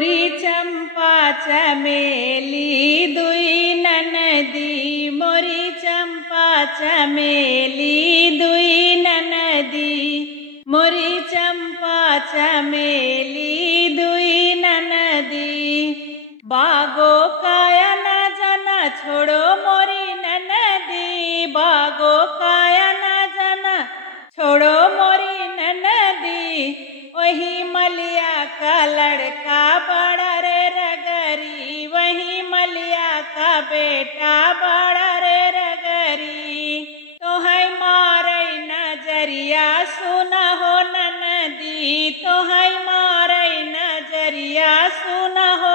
मोरी चंपा चमेली दुई ननदी, मोरी चंपा चमेली दुई ननदी, मोरी चंपा चमेली दुई ननदी। बागो काया न जाना छोड़ो मोरी ननदी, बागो काया न जाना छोड़ो मोरी ननदी। वही मलिया का लड़का बड़ा रे रगरी, वही मलिया का बेटा बड़ा रे रगरी। तो है मारे नजरिया सुना हो ननदी, तो है मारे नजरिया सुना हो